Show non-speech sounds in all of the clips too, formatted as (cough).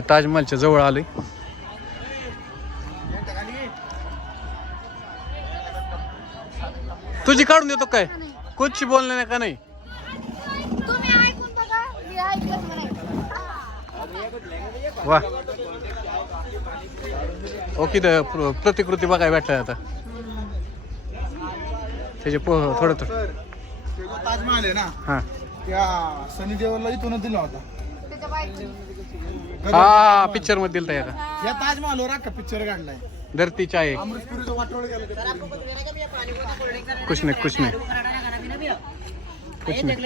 ताजमहलच्या जवळ आलोय. तुझी काढून देतो काय? कोचची बोलणे नाही का नाही? तुम्ही ऐकून बघा मी ऐकलंच नाही वा ओके प्रतिकृती बघाय भेटलाय आता. त्याचे पो थोडं थोडं. सर ते जो ताजमहल आहे ना हां. त्या सनी देओलला इथूनच दिला होता. हा पिक्चरमध्ये दिलता या का या ताजमहलवर अख्खा पिक्चर काढलाय. धरतीच्या आहे. अमृतपुरीचं वाटोळ गेलं ते. कुछ नहीं कुछ नहीं कुछ नहीं.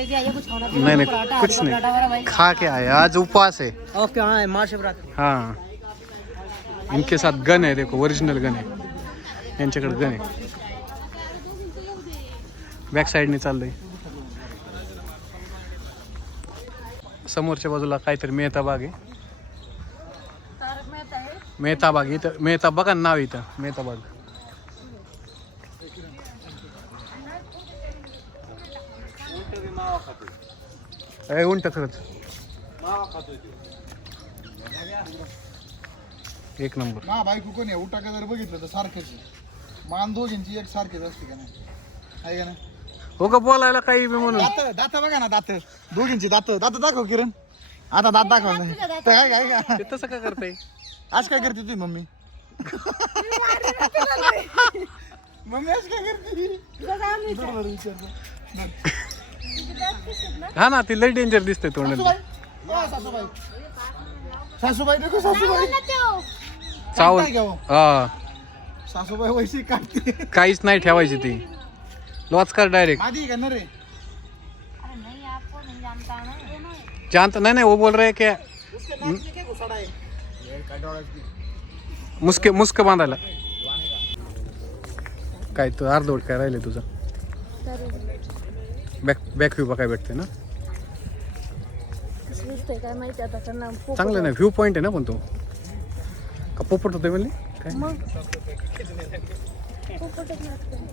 नहीं. नहीं कुछ नहीं. खा के आए आज उपवास है ओके हाँ महाशिवरात्रि. हाँ. इनके साथ गन है देखो ओरिजिनल गन आहे. यांच्याकडे गन आहे. बॅक साईडने चाललंय. समोरच्या बाजूला काहीतरी मेहता बाग आहे. तारक मेहता आहे. मेहता बाग इथं. मेहता बघा ना नाव इथं. मेहता बाग. ए उंट खरंच. एक नंबर. मा बायको कोण आहे? उठाका जर बघितलं तर सारखंच आहे. मान दोघींची एक सारखीच असते का नाही? आहे का नाही? हो का बोलायला काही बी म्हणून? दात दात बघा ना दात. दोघींची दात. दात दाखव किरण. आता दात दाखव नाही तर काय काय का ते तसं का करताय? आज काय करते तुझी मम्मी? मम्मी आज काय करते बरोबर विचारतो हा ना ती लय डेंजर दिसते तोंडाला. सासूबाई. हा, सासूबाई. सासूबाई नको सासूबाई. चावल. काय घ्यावं? हा. सासूबाई वैशी काढते. काहीच नाही ठेवायची ती. लॉच कर डायरेक्ट आधी रे नहीं आपको नहीं जानता ना जानता नहीं नहीं वो बोल रहे हैं कि मुसके मुसक बांधायला. काय तू अर्धवट काय राहिले तुझं? बॅक बॅक व्ह्यू बघाय भेटते ना? काय माहिती आता त्यांना चांगलं नाही व्ह्यू पॉईंट आहे ना पण तो. का पोपट होते म्हणले? काय? लागतं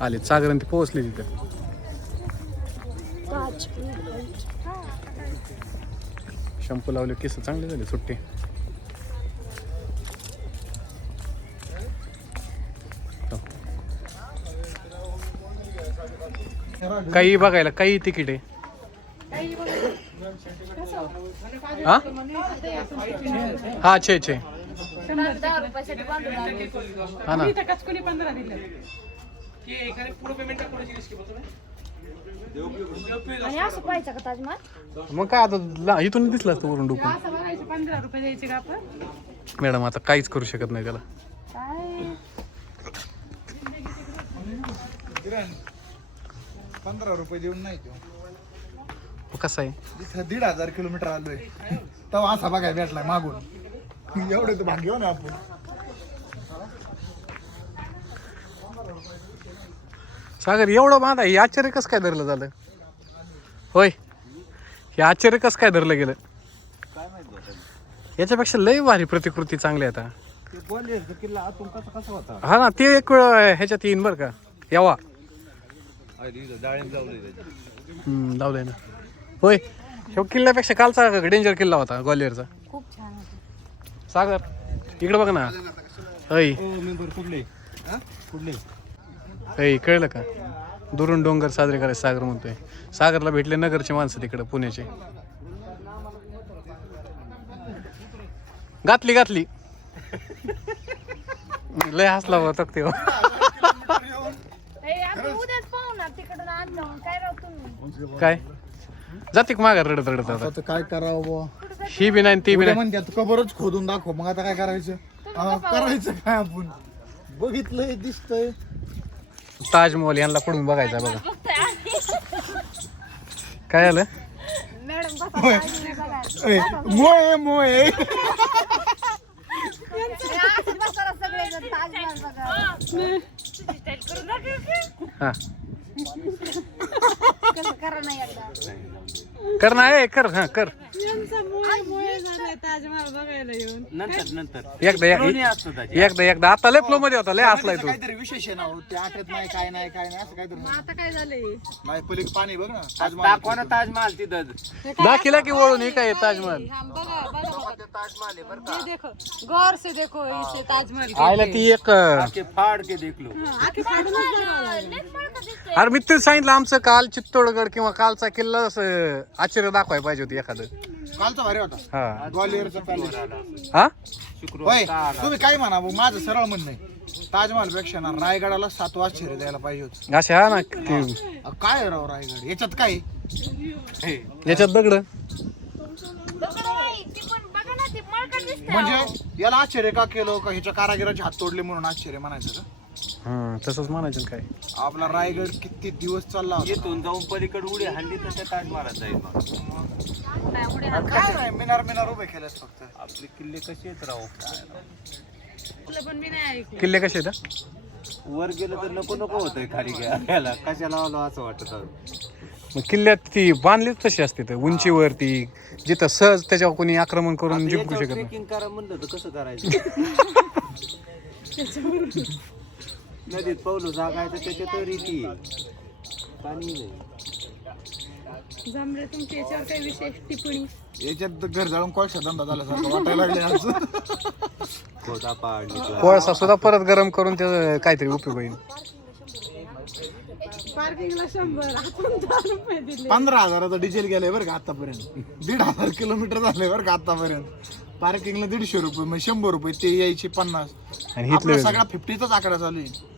आले सागरण ती पोहोचली तिथं. पाच शॅम्पू लावले केस चांगले झाले सुट्टे. काही बघायला काही तिकीट आहे. हा? हा छे छे. हा ना. आणि असं पाहायचं का ताजमहल? मग काय आता ला- इथून दिसलं असतं वरून डुकून पंधरा रुपये द्यायचे का आपण? मॅडम आता काहीच करू शकत नाही त्याला. काय? किरण पंधरा रुपये देऊन नाही तो. हो, कसं आहे? इथं दीड हजार किलोमीटर आलोय. तेव्हा असा बघाय भेटलाय मागून. एवढे तर भाग्य ना आपण. सागर एवढं बांधा हे आश्चर्य कसं काय धरलं झालं? होय हे आश्चर्य कसं काय धरलं गेलं? याच्यापेक्षा लय भारी प्रतिकृती चांगली आहे आता. किल्ला आतून कसा कसा होता हा ना ते एक वेळ ह्याच्यात येईन बरं का. यावा. हम्म, लावलंय ना. होय ह्यो किल्ल्यापेक्षा कालचा डेंजर किल्ला होता ग्वालियरचा. खूप छान होतं. सागर इकडे बघ ना. होय. कुठले कुठले? होय कळलं का? दुरून डोंगर साजरे करायचे सागर म्हणतोय. सागरला भेटले नगरचे माणसं तिकडं पुण्याचे. घातली घातली. लय हसला होता ते ए, आपण उद्याच पाहू ना तिकडून आज जाऊन. काय राव तुम्ही? काय? जाते का माघार रडत रडत आता. आता काय करावं बुवा? ही बी नाही ती बी उद्या नाही. म्हणतात कबरच खोदून दाखव. मग आता काय करायचं? हा, करायचं काय आपण? बघितलंय दिसतंय. ताजमहल यांना पडून बघायचा बघा. काय आलं? मॅडम बसा ताजमहल बघा. ए, मोये मोये हा कर ना ए कर हा कर. ताजमहाल बघायला येऊन. नंतर नंतर. एकदा दोन्ही एक- असतं त्याच्यात. एकदा एकदा. आता लय फ्लो मध्ये होता लय असलाय तू. काहीतरी विशेष आहे ना हो. ते आठवत नाही काय नाही काय नाही असं काहीतरी आता काय झालंय? नाही पलीकडे पाणी बघ ना दाखवा ना ताजमहाल तिथं. दाखिला की वळून हे काय ताजमहल हाँ, बघा बघा बघा. ये देखो गौर से देखो इसे ताजमहल आयला ती एक अं, फाड के देख लो. आखी फाडूनच बघावं लागेल. अरे मी ते सांगितलं आमचं काल चित्तोडगड किंवा कालचा किल्ला असं आश्चर्य दाखवायला पाहिजे होती एखादं. कालचा भारी होता. हा. ग्वालियरचा पॅलेस हा? होय तुम्ही काय म्हणा भाऊ, माझं सरळ म्हणणं आहे. ताजमहलपेक्षा ना रायगडाला सातवा आश्चर्य द्यायला पाहिजे होतं. असे हा ना काय राव रायगड? याच्यात काय आहे? याच्यात दगड. दगड आहे. ती पण बघा ना ती मळकट दिसते म्हणजे याला आश्चर्य का केलं का ह्याच्या कारागिराचे हात तोडले म्हणून आश्चर्य म्हणायचं का? हा तसंच म्हणायचं काय? आपला रायगड किती दिवस चालला होता? इथून जाऊन पलीकडे उडी हल्ली तर त्या ताजमहालात जाईल मग. काय नाही मिनार मिनार उभे केलेस फक्त. आपले किल्ले कसे आहेत राव? तुला पण मी नाही ऐकलं. किल्ले कसे आहेत वर गेलं तर नको नको होतंय खाली घ्यायला. कशाला आलो असं वाटत? मग किल्ल्यात ती बांधलीच तशी असते तर उंचीवरती जिथं सहज त्याच्यावर कोणी आक्रमण करून जिंकू शकत नाही. करा म्हणलं तर कसं करायचं? (laughs) नदीत पावलं जागायचं त्याच्यात रीती पाणी नाही. जमले तुमच्या याच्यावर काही विशेष टिप्पणी? याच्यात तर घर जाळून कोळशा धंदा झाल्यासारखं वाटायला लागले कोळसा सुद्धा परत गरम करून त्याचं काहीतरी उपयोग होईल. पार्किंगला शंभर आपण दहा रुपये दिले. पंधरा हजाराचं डिझेल गेलंय बरं का आतापर्यंत. दीड हजार किलोमीटर झालंय बरं का आतापर्यंत. पार्किंगला दीडशे रुपये म्हणजे शंभर रुपये ते यायचे पन्नास. आणि आपला सगळा फिफ्टीचाच आकडा चालू आहे.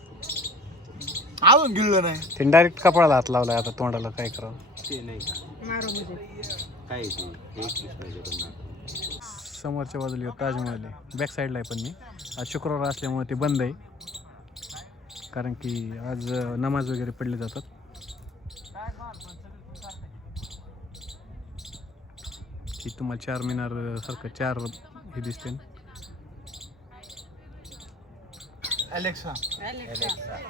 अजून गिळलं नाही. ते डायरेक्ट कपाळाला हात लावलाय आता तोंडाला काय करावं. ते नाही का? मारो म्हणजे काय ते? एकवीस पाहिजे समोरच्या बाजूला ह्यो ताजमहल आहे. बॅक साईडला आहे पण मी. आज शुक्रवार असल्यामुळे ते बंद आहे. कारण की आज अं, नमाज वगैरे पडले जातात. की तुम्हाला चार मिनार अं, सारखं चार हे दिसते. अलेक्सा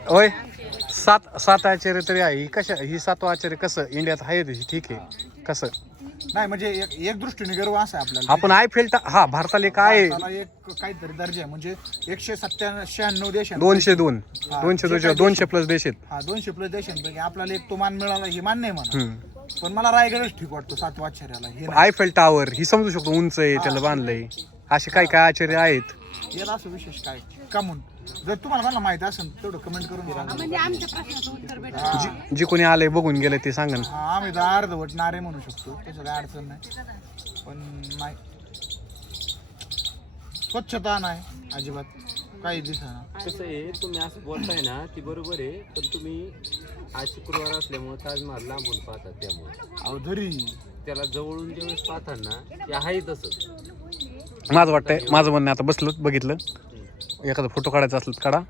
होय. सात सात आचार्य तरी आहे. ही कशा ही सातवा आचार्य कसं? इंडियात आहे तशी ठीक आहे. कसं? नाही म्हणजे एक एक दृष्टीने गर्व असा आहे आपल्याला. आपण आय फेल हा भारताला एक आहे. एक काहीतरी दर्जा आहे. म्हणजे एकशे सत्त्याण्णव शहाण्णव देश दोनशे दोन. हा, दोनशे दोनशे दोनशे प्लस देश आहेत. हा दोनशे प्लस देशांपैकी आपल्याला एक तो मान मिळाला हे मान्य आहे मला. हम्म. पण मला रायगडच ठीक वाटतो सातवा आश्चर्याला हे नाही. आयफेल टावर ही समजू शकतो उंच आहे त्याला बांधलंय. असे काय काय आचार्य आहेत? याला असं विशेष काय? का म्हणून जर तुम्हाला मला माहिती असेल तेवढं कमेंट करून सांगा. म्हणजे आमच्या प्रश्नाचं उत्तर भेट हा. जे कोणी आलंय बघून गेलं ते सांगा ना. हा, आम्ही तर अर्धवट नारे म्हणू शकतो. त्याचं काय अडचण नाही. पण नाही. स्वच्छता नाही अजिबात. काही दिसना. कसं आहे तुम्ही असं बोलताय ना ती बरोबर आहे पण तुम्ही आज शुक्रवार असल्यामुळे ताजमहाल लांबून पाहतात त्यामुळे. अहो जरी. त्याला जवळून ज्यावेळेस पाहतात ना ते आहे तसं. माझं वाटतंय माझं म्हणणं आता बसलं बघितलं. एखादा फोटो काढायचा असलं तर काढा.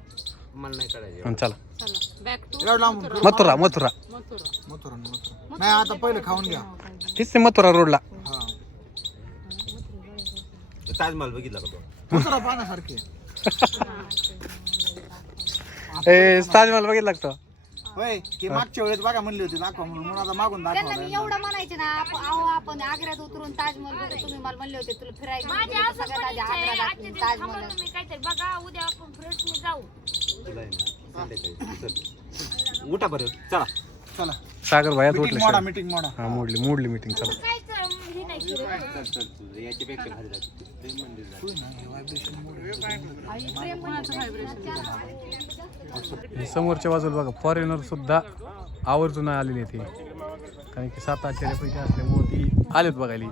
मला नाही काढायचं आणि चला. चला बॅक टू एवढं लांबून मथुरा. मथुरा मथुरा. मथुरा. मथुरा नाही आता पहिले खाऊन घ्या. ते मथुरा रोडला. हा. ताजमहाल बघितला का तो? मथुरा पाहण्यासारखी आहे. (laughs) ए ताजमहल बघितला का तो? होय की मागच्या वेळेस बघा म्हणली होती दाखवा म्हणून. म्हणून आता मागून त्यांना मी दाखवा एवढं म्हणायचे ना आप- अहो आपण आग्र्यात उतरून ताजमहल बघू तुम्ही मला म्हणले होते तुला फिरायला घेऊन गेलो तर सगळ्यात आधी आग्रा दाखवून ताजमहल तुम्ही काहीतरी. बघा उद्या आपण फ्रेशने जाऊ. तुला आहे ना संध्याकाळी. चल उठा बरं चला. चला. सागर भाई मीटिंग मोडा उठले मीटिंग मोडा. हा मोडली मोडली मीटिंग चला. काहीच हे नाही केलं. चल चल याच्यापेक्षा भारी जाते. प्रेम मंदिर जाते. समोरच्या बाजूला बघा फॉरेनर सुद्धा आवर्जून आलेली हे. कारण की सात आचार्यापैकी असल्यामुळे ती आलेत बघायला.